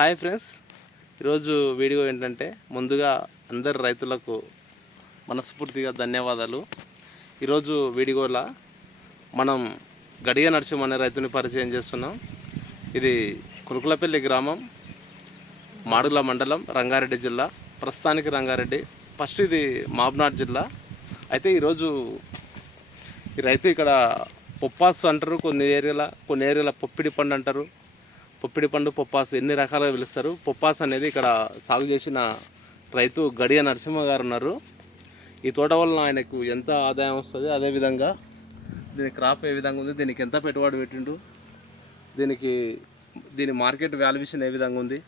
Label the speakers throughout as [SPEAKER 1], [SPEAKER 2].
[SPEAKER 1] Hi friends. ఈరోజు video ఏంటంటే ముందుగా అందరు రైతులకు మనస్ఫూర్తిగా ధన్యవాదాలు. ఈరోజు వీడియోలో మనం గడియ నరసింహ అనే రైతుని పరిచయం చేస్తున్నాం. ఇది కురుకులపల్లి గ్రామం మాడుగుల మండలం రంగారెడ్డి జిల్లా ప్రస్తుతానికి రంగారెడ్డి ఫస్ట్ ఇది మాబ్నాడ్ జిల్లా. అయితే ఈరోజు ఈ రైతు ఇక్కడ పొప్పాస్ అంటారు కొన్ని ఏరియాల కొన్ని ఏరియాల పొప్పిడి పండు అంటారు. పొప్పిడి పండు పొప్పాస్ ఎన్ని రకాలుగా పిలుస్తారు? పొప్పాస్ అనేది ఇక్కడ సాగు చేసిన రైతు గడియ నరసింహ గారు ఉన్నారు. ఈ తోట వలన ఆయనకు ఎంత ఆదాయం వస్తుంది? అదేవిధంగా దీని క్రాప్ ఏ విధంగా ఉంది? దీనికి ఎంత పెట్టుబడి పెట్టిండు? దీనికి దీని మార్కెట్ వాల్యుయేషన్ ఏ విధంగా ఉంది?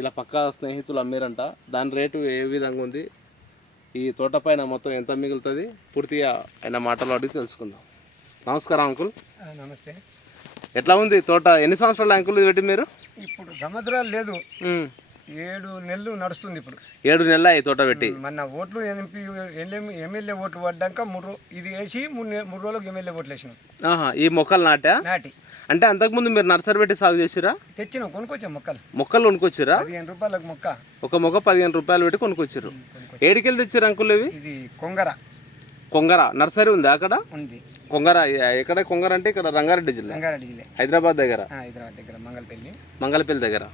[SPEAKER 1] ఇలా పక్కా స్నేహితులు అమ్మారంట. దాని రేటు ఏ విధంగా ఉంది? ఈ తోట పైన మొత్తం ఎంత మిగులుతుంది? పూర్తిగా ఆయన మాటలు అడిగి తెలుసుకుందాం. నమస్కారం అంకుల్.
[SPEAKER 2] నమస్తే.
[SPEAKER 1] ఎట్లా ఉంది తోట? ఎన్ని సంవత్సరాల అంకుల్ ఇది పెట్టి మీరు?
[SPEAKER 2] ఇప్పుడు సంవత్సరాలు లేదు. ఏడు నెలలు నడుస్తుంది ఇప్పుడు.
[SPEAKER 1] ఏడు నెలల ఈ తోట పెట్టి?
[SPEAKER 2] మన ఓట్లు ఎంపీ ఎమ్మెల్యే ఓట్లు పడ్డాక మూడు ఇది వేసి మూడు మూడు రోజులకు ఎమ్మెల్యే ఓట్లు వేసినాం.
[SPEAKER 1] ఆహా ఈ మొక్కలు నాటా?
[SPEAKER 2] నాటి.
[SPEAKER 1] అంటే అంతకుముందు మీరు నర్సరీ పెట్టి సాగు చేసిరా?
[SPEAKER 2] తెచ్చినాం కొనుక్కొచ్చాం మొక్కలు.
[SPEAKER 1] మొక్కలు కొనుక్కొచ్చిరా?
[SPEAKER 2] పదిహేను రూపాయలకు మొక్క.
[SPEAKER 1] ఒక మొక్క పదిహేను రూపాయలు పెట్టి కొనుక్కొచ్చారు ఏడికెళ్ళి తెచ్చారు అంకుల్ ఇవి?
[SPEAKER 2] ఇది కొంగర.
[SPEAKER 1] కొంగర. నర్సరీ ఉంది అక్కడ?
[SPEAKER 2] ఉంది.
[SPEAKER 1] కొంగర ఎక్కడ కొంగర అంటే ఇక్కడ రంగారెడ్డి జిల్లా.
[SPEAKER 2] రంగారెడ్డి జిల్లా.
[SPEAKER 1] హైదరాబాద్ దగ్గర.
[SPEAKER 2] హైదరాబాద్ దగ్గర మంగళపల్లి.
[SPEAKER 1] మంగళపల్లి దగ్గర.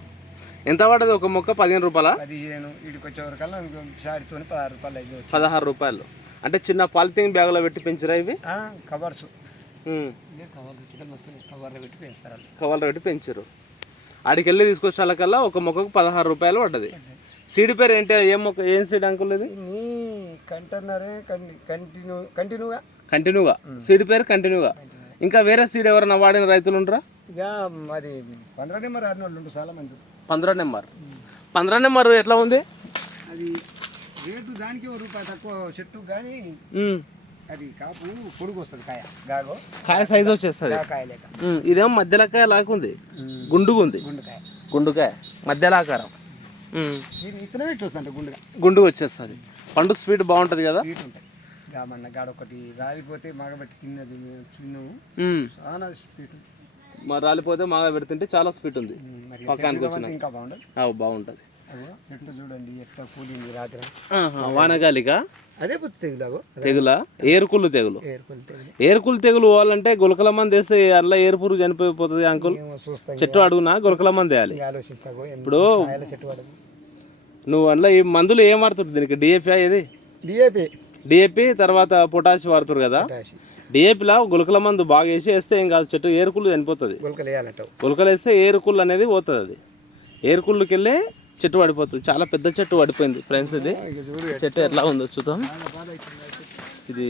[SPEAKER 1] ఎంత పడదు ఒక మొక్క? పదిహేను రూపాయల?
[SPEAKER 2] పదిహేను ఈడికి వచ్చే వరకల్లా సారితో పదహారు రూపాయలు
[SPEAKER 1] పదహారు రూపాయలు. అంటే చిన్న పాలిథిన్ బ్యాగులో పెట్టి పెంచిరా ఇవి?
[SPEAKER 2] కవర్స్. కవర్లు పెట్టి వాళ్ళు.
[SPEAKER 1] కవర్లో పెట్టి పెంచారు ఆడికి వెళ్ళి తీసుకొచ్చాలకల్లా ఒక మొక్కకు పదహారు రూపాయలు పడ్డది. సీడ్ పేరు ఏంటి? ఏం మొక్క? ఏం సీడ్ అంకుల్ ఇది?
[SPEAKER 2] నీ కంటైనరే కంటిన్యూ కంటిన్యూగా?
[SPEAKER 1] కంటిన్యూగా. సీడ్ పేరు కంటిన్యూగా. ఇంకా వేరే సీడ్ ఎవరైనా వాడిన రైతులు ఉండరా?
[SPEAKER 2] ఇక మరి పంద్రా నెంబర్ ఆడిన వాళ్ళు చాలా మంది.
[SPEAKER 1] పంద్రా నెంబర్. పంద్రా నెంబర్ ఎట్లా ఉంది?
[SPEAKER 2] అది రేటు దానికి ఒక రూపాయి తక్కువ చెట్టు కానీ. అది కాపు పొడుగు వస్తుంది కాయ గాగో.
[SPEAKER 1] కాయ సైజు వచ్చేస్తుంది.
[SPEAKER 2] కాయ లేక
[SPEAKER 1] ఇదేమో మధ్యలో కాయ లాకుంది గుండుగా ఉంది.
[SPEAKER 2] గుండుకాయ.
[SPEAKER 1] గుండుకాయ. మధ్యలో ఆకారం. ఉమ్.
[SPEAKER 2] దీని ఇతనే ఇట్లా వస్తుంది గుండుగా.
[SPEAKER 1] గుండు వచ్చేస్తుంది. పండు స్పీడ్ బాగుంటుంది కదా?
[SPEAKER 2] వీటి ఉంటాయి గా మన గాడ ఒకటి రాలిపోతే మగబెట్టి తిన్నది మేము తిన్నాము. చాలా స్పీడ్.
[SPEAKER 1] మరి రాలిపోతే మాగా పెడుతుంటే చాలా స్పీడ్ ఉంది.
[SPEAKER 2] కాబట్టి ఇంకా
[SPEAKER 1] బాగుంటుంది.
[SPEAKER 2] అగో చెట్టు చూడండి ఎట్లా కూలింది రాత్రి.
[SPEAKER 1] ఆహా, వానగాలిక
[SPEAKER 2] అదే పుత్తి తెగులు? అగో
[SPEAKER 1] తెగుల. ఏరుకులు తెగులు. పోవాలంటే గులకల మంది వేస్తే అల్ల ఏరుపురు చనిపోయిపోతుంది అంకుల్. చెట్టు అడుగునా గులకల మంది వేయాలి? ఇప్పుడు నువ్వు అందులో ఈ మందులు ఏం వాడుతుంది దీనికి? డిఏపి ఇది
[SPEAKER 2] డిఏపి
[SPEAKER 1] డిఏపి తర్వాత పొటాష్ వాడుతారు కదా. డిఏపిలా గులకల మందు బాగా వేసి వేస్తే ఏం కాదు చెట్టు ఏరుకుళ్ళు చనిపోతుంది.
[SPEAKER 2] గులకలు
[SPEAKER 1] వేస్తే ఏరుకుళ్ళు అనేది పోతుంది అది. ఏరుకుళ్ళకి వెళ్ళి చెట్టు పడిపోతుంది. చాలా పెద్ద చెట్టు పడిపోయింది ఫ్రెండ్స్ ఇది. చెట్టు ఎట్లా ఉందో చూద్దాం. ఇది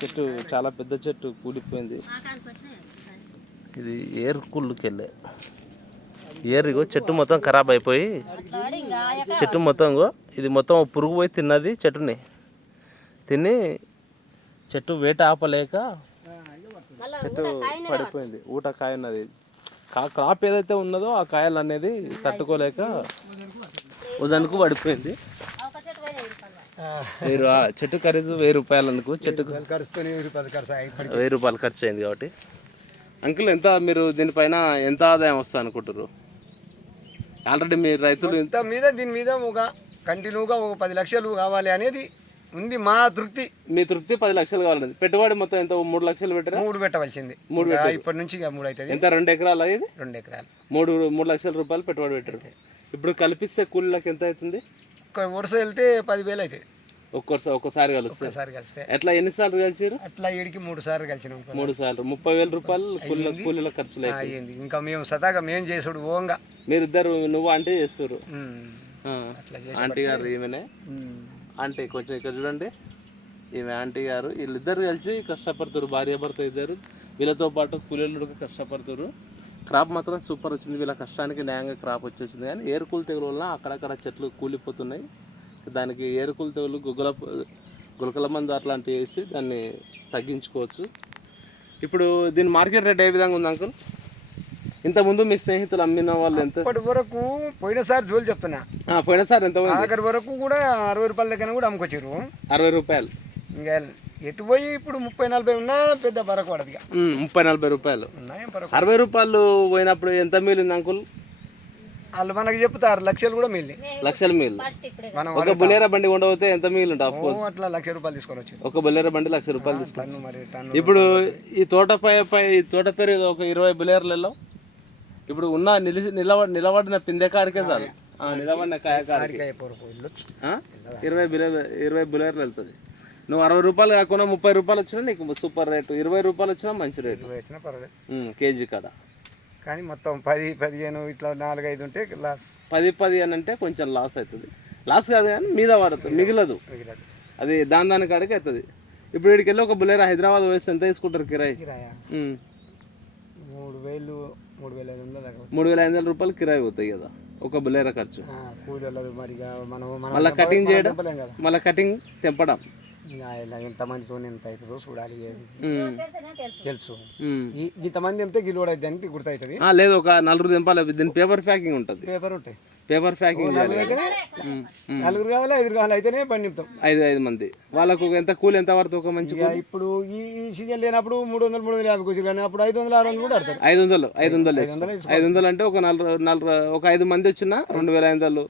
[SPEAKER 1] చెట్టు చాలా పెద్ద చెట్టు కూలిపోయింది. ఇది ఏరుకుళ్ళకి వెళ్ళే. ఏరుగో చెట్టు మొత్తం ఖరాబ్ అయిపోయి చెట్టు మొత్తం గో ఇది మొత్తం పురుగు పోయి తిన్నది చెట్టుని. తిని చెట్టు వేట ఆపలేక చెట్టు పడిపోయింది. ఊట కాయ ఉన్నది కా- క్రాప్ ఏదైతే ఉన్నదో ఆ కాయలు అనేది తట్టుకోలేక ఉదనుకు పడిపోయింది. మీరు ఆ చెట్టు ఖరీదు వెయ్యి రూపాయలు అనుకో
[SPEAKER 2] ఇప్పటికి.
[SPEAKER 1] వెయ్యి రూపాయలు ఖర్చు అయింది కాబట్టి. అంకుల్ ఎంత మీరు దీనిపైన ఎంత ఆదాయం వస్తుంది అనుకుంటారు ఆల్రెడీ మీరు రైతులు
[SPEAKER 2] ఇంత మీద దీని మీద ఒక కంటిన్యూగా ఒక పది లక్షలు కావాలి అనేది ఉంది మా తృప్తి.
[SPEAKER 1] మీ తృప్తి పది లక్షలు కావాలండి పెట్టుబడి మొత్తం ఎంత? మూడు లక్షలు పెట్టారా?
[SPEAKER 2] మూడు పెట్టవలసింది.
[SPEAKER 1] మూడు
[SPEAKER 2] ఇప్పటి నుంచి ఇక మూడు అవుతుంది.
[SPEAKER 1] ఎంత? రెండు ఎకరాలు ఇది?
[SPEAKER 2] రెండు ఎకరాలు.
[SPEAKER 1] మూడు మూడు లక్షల రూపాయలు పెట్టుబడి పెట్టారు. ఇప్పుడు కల్పిస్తే కూలీలకు ఎంత అవుతుంది?
[SPEAKER 2] ఒక వరుస వెళ్తే పదివేలు అవుతుంది.
[SPEAKER 1] ఒక్కోసారి ఒక్కసారి కలుస్తుంది
[SPEAKER 2] ఒకసారి కలిస్తే.
[SPEAKER 1] ఎట్లా ఎన్నిసార్లు కలిసారు
[SPEAKER 2] అట్లా ఏడికి మూడు సార్లు కలిసినాం
[SPEAKER 1] మూడు సార్లు. ముప్పై వేల రూపాయలు కూలీల కూలీల ఖర్చులు
[SPEAKER 2] అయ్యింది. ఇంకా మేము సదాగా మేము చేసుడు ఓంగా.
[SPEAKER 1] మీరిద్దరు నువ్వు అంటే చేస్తారు ఆంటీ గారు ఈమెనే. ఆంటీ కొంచెం ఇక్కడ చూడండి. ఈమె ఆంటీ గారు. వీళ్ళిద్దరు కలిసి కష్టపడుతారు భార్య భర్త ఇద్దరు. వీళ్ళతో పాటు కూలీలు కష్టపడుతారు క్రాప్ మాత్రం సూపర్ వచ్చింది. వీళ్ళ కష్టానికి న్యాయంగా క్రాప్ వచ్చేసింది. కానీ ఏరుకులు తెగులు వల్ల అక్కడక్కడ చెట్లు కూలిపోతున్నాయి. దానికి ఏరుకులు తెగులు గుగ్గల గులకల మందు అట్లాంటివి వేసి దాన్ని తగ్గించుకోవచ్చు. ఇప్పుడు దీని మార్కెట్ రేట్ ఏ విధంగా ఉంది అంకుల్? ఇంతకుముందు మీ స్నేహితులు అమ్మిన వాళ్ళు ఎంత?
[SPEAKER 2] ఇప్పటి వరకు పోయినసారి జోలు చెప్తున్నా.
[SPEAKER 1] ఆ, పోయినసారి ఎంత పోయింది?
[SPEAKER 2] ఆఖరి వరకు కూడా అరవై రూపాయల దగ్గర కూడా అమ్ముకొచ్చారు
[SPEAKER 1] అరవై రూపాయలు.
[SPEAKER 2] ఇంకా ఎటు పోయి ఇప్పుడు ముప్పై నలభై ఉన్నా పెద్ద బరకు పడదు ఇక.
[SPEAKER 1] ఉమ్, ముప్పై నలభై రూపాయలు.
[SPEAKER 2] ఉన్నాయం పరకు
[SPEAKER 1] అరవై రూపాయలు పోయినప్పుడు ఎంత మిగిలింది అంకుల్?
[SPEAKER 2] వాళ్ళు మనకి చెప్తారు లక్షలు కూడా మిగిలి
[SPEAKER 1] లక్షలు మిగిలి
[SPEAKER 2] మనం
[SPEAKER 1] ఒక బులేరా బండి ఉండబోతే ఎంత మిగిలి ఉంటుంది
[SPEAKER 2] ఓ అట్లా లక్ష రూపాయలు తీసుకొని వచ్చారు.
[SPEAKER 1] ఒక బులేరా బండి లక్ష రూపాయలు తీసుకు
[SPEAKER 2] టన్ను మరి టన్ను
[SPEAKER 1] ఇప్పుడు ఈ తోట పై పై ఈ తోట పేరు ఏదో ఒక ఇరవై బులేర్లలో ఇప్పుడు ఉన్న నిలిచి నిలబ నిలబడిన పిందె కాడికే చాలు. ఆ, నిలబడిన కాయ కాడికి.
[SPEAKER 2] కాయ పొరకు వెళ్ళొచ్చు.
[SPEAKER 1] ఆ? ఇరవై బులేర్ ఇరవై బులేర్లు వెళ్తుంది. నువ్వు అరవై రూపాయలు కాకుండా ముప్పై రూపాయలు వచ్చినా నీకు సూపర్ రేటు. ఇరవై రూపాయలు వచ్చినా మంచి రేటు.
[SPEAKER 2] పర్వాలేదు.
[SPEAKER 1] ఉమ్, కేజీ కాడ
[SPEAKER 2] కానీ మొత్తం పది పదిహేను ఇట్లా నాలుగు ఐదు ఉంటే లాస్.
[SPEAKER 1] పది పది అని అంటే కొంచెం లాస్ అవుతుంది లాస్ కాదు కానీ మీద పడుతుంది మిగిలదు. అది దాని దాని కాడికి అవుతుంది ఇప్పుడు వీడికి వెళ్ళి ఒక బులేరా హైదరాబాద్ వేస్తే ఎంత తీసుకుంటారు కిరాయి.
[SPEAKER 2] కిరాయా?
[SPEAKER 1] ఉమ్.
[SPEAKER 2] మూడు వేలు మూడు వేల ఐదు వందలు.
[SPEAKER 1] మూడు వేల ఐదు వందల రూపాయలు కిరాయి పోతాయి కదా ఒక బులేరా ఖర్చు.
[SPEAKER 2] ఆ, కూలి వెళ్ళదు మరి మనం
[SPEAKER 1] మళ్ళీ కటింగ్ చేయడం మళ్ళీ కటింగ్ తెంపడం.
[SPEAKER 2] ఎంతమందితో ఎంత అవుతుందో చూడాలి. తెలుసు.
[SPEAKER 1] ఉమ్.
[SPEAKER 2] ఈ ఇంతమంది ఎంతే గిలోడ్ అయితే దానికి గుర్తవుతుంది
[SPEAKER 1] లేదు ఒక నలుగురు దింపాలి దీని పేపర్ ప్యాకింగ్ ఉంటుంది.
[SPEAKER 2] పేపర్ ఉంటాయి.
[SPEAKER 1] పేపర్ ప్యాకింగ్ చేయాలి.
[SPEAKER 2] అయితేనే నలుగురు కావాలి ఐదుగురు కావాలి? అయితేనే బండి నింపుతాం
[SPEAKER 1] ఐదు ఐదు మంది. వాళ్ళకు ఎంత కూలి ఎంత పడుతుంది ఒక మంచి
[SPEAKER 2] ఇప్పుడు ఈ సీజన్ లేనప్పుడు మూడు వందలు మూడు వందల యాభై కూర్చుని కానీ అప్పుడు ఐదు వందలు ఆరు వందలు కూడా ఆడతారు
[SPEAKER 1] ఐదు వందలు ఐదు వందలు. ఐదు వందలు అంటే ఒక నలుగు నలుగు ఒక ఐదు మంది వచ్చినా రెండు వేల ఐదు వందలు.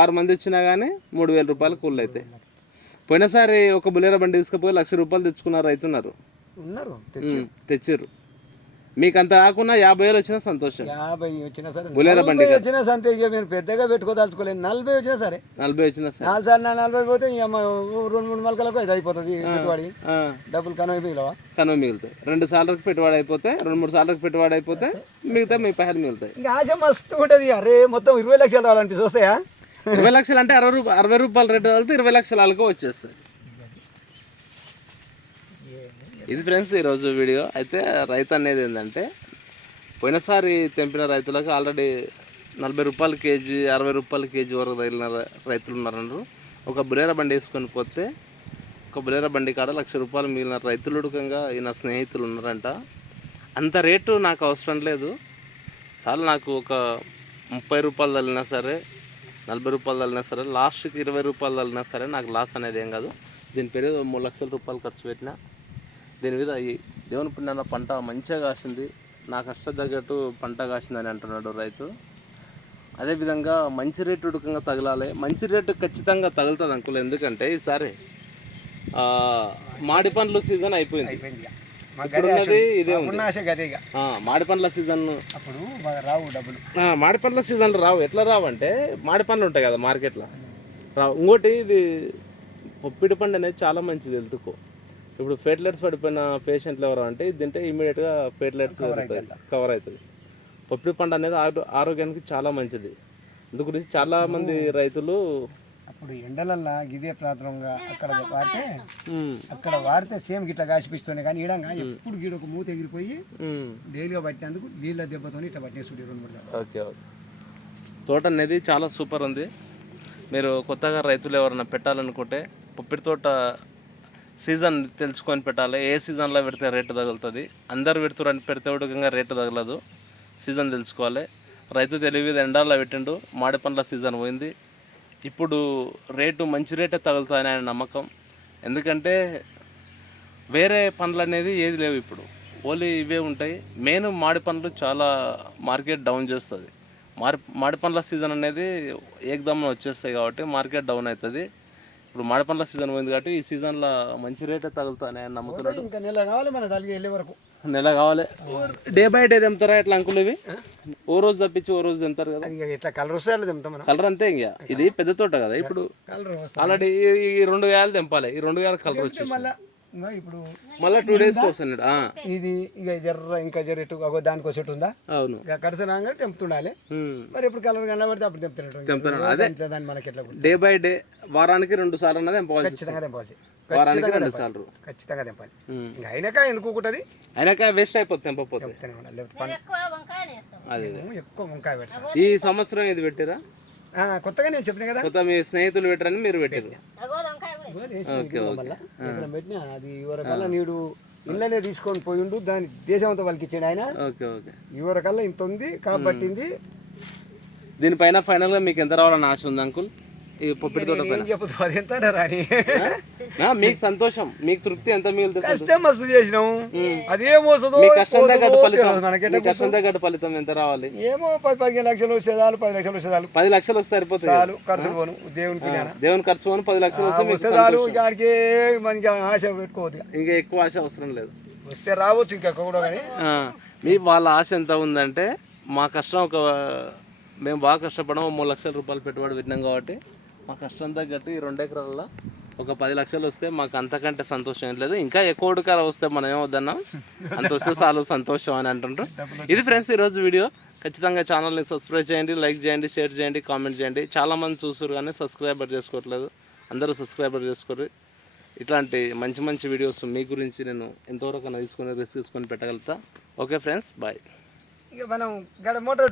[SPEAKER 1] ఆరు మంది వచ్చినా కానీ మూడు వేల రూపాయలు కూలి అవుతాయి పోయినసారి ఒక బులేరా బండి తీసుకుపోయి లక్ష రూపాయలు తెచ్చుకున్నారు రైతున్నారు.
[SPEAKER 2] ఉన్నారు
[SPEAKER 1] ఉమ్, తెచ్చిర్రు మీకు అంత కాకుండా యాభై వేలు వచ్చినా సంతోషం.
[SPEAKER 2] యాభై వచ్చినా సరే
[SPEAKER 1] బులేరా బండి
[SPEAKER 2] నలభై వచ్చినా సంతే ఇక నేను పెద్దగా పెట్టుకోదలుచుకోలేను. నలభై వచ్చినా సరే.
[SPEAKER 1] నలభై వచ్చినా సరే.
[SPEAKER 2] నాలుగు సార్లు నా నలభై పోతే ఇక మా రెండు మూడు మలకలకు అది అయిపోతుంది పెట్టుబడి. డబ్బులు కనవి మిగిలవా?
[SPEAKER 1] కనుమ మిగులుతాయి. రెండు సార్లకు పెట్టుబడి అయిపోతే రెండు మూడు సార్లకు పెట్టుబడి అయిపోతే మిగతా మీ పైసలు మిగులుతాయి.
[SPEAKER 2] ఇంకా ఆశ మస్తు ఉంటుంది. అరే మొత్తం ఇరవై లక్షలు రావాలనిపిస్తుంది వస్తాయా?
[SPEAKER 1] ఇరవై లక్షలు అంటే అరవై రూపాయలు అరవై రూపాయల రేటు వెళ్తే ఇరవై లక్షల అలకు వచ్చేస్తుంది ఇది ఫ్రెండ్స్ ఈరోజు వీడియో. అయితే రైతు అనేది ఏంటంటే పోయినసారి తెంపిన రైతులకు ఆల్రెడీ నలభై రూపాయల కేజీ అరవై రూపాయల కేజీ వరకు తగిలిన రైతులు ఉన్నారన్నారు ఒక బులేరా బండి వేసుకొని పోతే ఒక బులేరా బండి కాడ లక్ష రూపాయలు మిగిలిన రైతులు ఉడకంగా నా స్నేహితులు ఉన్నారంట. అంత రేటు నాకు అవసరం లేదు. చాలు నాకు ఒక ముప్పై రూపాయలు తగిలినా సరే నలభై రూపాయలు తగిలినా సరే లాస్ట్కి ఇరవై రూపాయలు తగిలినా సరే నాకు లాస్ అనేది ఏం కాదు. దీని పేరు మూడు లక్షల రూపాయలు ఖర్చు పెట్టిన. దీని మీద దేవుని పుణ్యాన పంట మంచిగా కాసింది. నా కష్ట తగ్గట్టు పంట కాసిందని అంటున్నాడు రైతు. అదేవిధంగా మంచి రేటు ఉడకంగా తగలాలి. మంచి రేటు ఖచ్చితంగా తగులుతుంది అంకుల్. ఎందుకంటే ఈసారి మాడి పండ్లు సీజన్ అయిపోయింది. మాడి పండ్ల సీజన్.
[SPEAKER 2] అప్పుడు రావు డబ్బులు.
[SPEAKER 1] మాడి పండ్ల సీజన్లో రావు. ఎట్లా రావు అంటే మాడి పండ్లు ఉంటాయి కదా మార్కెట్లో. రావు. ఇంకోటి ఇది పొప్పిడి పండు అనేది చాలా మంచిది హెల్త్కు. ఇప్పుడు ఫేట్లెట్స్ పడిపోయిన పేషెంట్లు ఎవరు అంటే ఇది తింటే ఇమీడియట్గా ఫేట్లెట్స్ కవర్ అవుతుంది. పొప్పిడి పండు అనేది ఆరో ఆరోగ్యానికి చాలా మంచిది. అందు గురించి చాలా మంది రైతులు
[SPEAKER 2] అప్పుడు ఎండలల్లా ఇదే ప్రాంతంగా అక్కడ వాడితే అక్కడ వాడితే సేమ్ గిట్లా కాసిపిస్తున్నాయి కానీ ఈడంగా ఎప్పుడు గీడ ఒక మూత ఎగిరిపోయి డైలీగా పట్టినందుకు నీళ్ళ దెబ్బతో ఇట్లా రెండు మూడు.
[SPEAKER 1] Okay okay. తోట అనేది చాలా సూపర్ ఉంది. మీరు కొత్తగా రైతులు ఎవరైనా పెట్టాలనుకుంటే పొప్పిడి తోట సీజన్ తెలుసుకొని పెట్టాలి. ఏ సీజన్లో పెడితే రేటు తగులుతుంది? అందరు పెడుతురని పెడితే ఉడకంగా రేటు తగలదు. సీజన్ తెలుసుకోవాలి. రైతు తెలివి ఎండాల్లో పెట్టిండు. మాడి పండ్ల సీజన్ పోయింది. ఇప్పుడు రేటు మంచి రేటే తగులుతాయని అనే నమ్మకం. ఎందుకంటే వేరే పండ్లు అనేది ఏది లేవు ఇప్పుడు. ఓన్లీ ఇవే ఉంటాయి. మెయిన్ మాడి పండ్లు చాలా మార్కెట్ డౌన్ చేస్తుంది. మారి మాడి పండ్ల సీజన్ అనేది ఏకదమ్మ వచ్చేస్తాయి కాబట్టి మార్కెట్ డౌన్ అవుతుంది. ఇప్పుడు మాడి పండ్ల సీజన్ పోయింది కాబట్టి ఈ సీజన్లో మంచి రేటే తగులుతాయని ఆయన నమ్ముతున్నాడు
[SPEAKER 2] ఇంకా నెల కావాలి మన తల్లి వెళ్ళే వరకు.
[SPEAKER 1] నెల కావాలి. డే బై డే తెంపుతారా ఎట్లా అంకులు ఇవి? ఓ రోజు తప్పించి ఓ రోజు తెంపుతారు కదా.
[SPEAKER 2] ఇట్లా కలర్ వస్తే తెంపుతాం
[SPEAKER 1] కలర్ అంతే ఇంకా. ఇది పెద్ద తోట కదా. ఇప్పుడు ఆల్రెడీ ఈ రెండు గాయాలు తెంపాలి. ఈ రెండు గాయాలు కలర్ వచ్చేసి
[SPEAKER 2] మళ్ళా ఇంకా ఇప్పుడు
[SPEAKER 1] మళ్ళీ టూ డేస్కి వస్తున్నాడు
[SPEAKER 2] ఇది ఇక జర్ర ఇంకా జర్రెట్టు అగో దానికి వచ్చేట్టు ఉందా?
[SPEAKER 1] అవును.
[SPEAKER 2] ఇక కడసనాగా తెంపుతుండాలి. మరి ఎప్పుడు కలర్ కనబడితే అప్పుడు తెంపుతున్నాడు.
[SPEAKER 1] తెంపుతున్నాడు. అదే.
[SPEAKER 2] దాన్ని మనకి ఎట్లా?
[SPEAKER 1] డే బై డే వారానికి రెండు సార్లు అన్నది తెంపవాలి
[SPEAKER 2] ఖచ్చితంగా తెంపాలి
[SPEAKER 1] వారానికి రెండు
[SPEAKER 2] తెంపాలి.
[SPEAKER 1] సార్లు.
[SPEAKER 2] ఖచ్చితంగా తెంపాలి. ఇంకా అయినాక ఎందుకు ఒకటది
[SPEAKER 1] అయినాక వేస్ట్ అయిపోతుంది
[SPEAKER 3] వేస్తాం.
[SPEAKER 1] అదే
[SPEAKER 2] ఎక్కువ వంకాయ పెడతాం.
[SPEAKER 1] ఈ సంవత్సరం ఇది పెట్టిరా?
[SPEAKER 2] ఆ, కొత్తగా నేను చెప్పిన కదా.
[SPEAKER 1] కొత్త మీ స్నేహితులు పెట్టరని మీరు పెట్టారు.
[SPEAKER 2] ఎక్కడ పెట్టినా అది ఇవరకల్లా నీడు ఇళ్ళనే తీసుకొని పోయిండు దాని దేశం అంతా వాళ్ళకి ఇచ్చాడు ఆయన.
[SPEAKER 1] Okay okay.
[SPEAKER 2] ఇవరకల్లా ఇంత ఉంది కాబట్టింది
[SPEAKER 1] దీనిపైన ఫైనల్గా మీకు ఎంత రావాలని ఆశ ఉంది అంకుల్? ఈ పొప్పిడి తోట
[SPEAKER 2] నేను
[SPEAKER 1] పైన
[SPEAKER 2] ఏం చెప్పుతావు అది ఎంత రాని
[SPEAKER 1] మీకు సంతోషం. మీకు తృప్తి ఎంత మిగులుతుంది
[SPEAKER 2] కష్టం మస్తు చేసినాము అదే మోసదో
[SPEAKER 1] మీ కష్టం తగ్గట్టు
[SPEAKER 2] పోతుందో
[SPEAKER 1] ఫలితం.
[SPEAKER 2] మనకి
[SPEAKER 1] కష్టం తగ్గట్టు ఫలితం ఎంత రావాలి?
[SPEAKER 2] ఏమో పది పదిహేను లక్షలు వచ్చేదాలు పది లక్షలు వచ్చేదాలు
[SPEAKER 1] పది లక్షలు వస్తే సరిపోతుంది
[SPEAKER 2] చాలు ఖర్చులు పోను. దేవుని
[SPEAKER 1] దేవుని ఖర్చు పోను పది లక్షలు వస్తే
[SPEAKER 2] వస్తే చాలు. ఆడికి మనకి ఆశ పెట్టుకోవద్దు ఇక.
[SPEAKER 1] ఎక్కువ ఆశ అవసరం లేదు.
[SPEAKER 2] వస్తే రావచ్చు ఇంకా కూడా కానీ.
[SPEAKER 1] మీ వాళ్ళ ఆశ ఎంత ఉందంటే మా కష్టం ఒక మేము బాగా కష్టపడడం ఓ మూడు లక్షల రూపాయలు పెట్టుబడి పెట్టినాం కాబట్టి మా కష్టం తగ్గట్టు ఈ రెండు ఎకరాల్లో ఒక పది లక్షలు వస్తే మాకు అంతకంటే సంతోషం ఏం లేదు. ఇంకా ఎక్కువ ఉడకాలు వస్తే మనం ఏమవుతున్నాం అంత వస్తే చాలు సంతోషం అని అంటుంటారు ఇది ఫ్రెండ్స్ ఈరోజు వీడియో. ఖచ్చితంగా ఛానల్ని సబ్స్క్రైబ్ చేయండి లైక్ చేయండి షేర్ చేయండి కామెంట్ చేయండి. చాలామంది చూసారు కానీ సబ్స్క్రైబర్ చేసుకోవట్లేదు. అందరూ సబ్స్క్రైబర్ చేసుకోరు. ఇట్లాంటి మంచి మంచి వీడియోస్ మీ గురించి నేను ఎంతవరకు తీసుకొని రిస్క్ తీసుకొని పెట్టగలుగుతా? ఓకే ఫ్రెండ్స్ బాయ్
[SPEAKER 2] ఇక మనం గడ మోటార్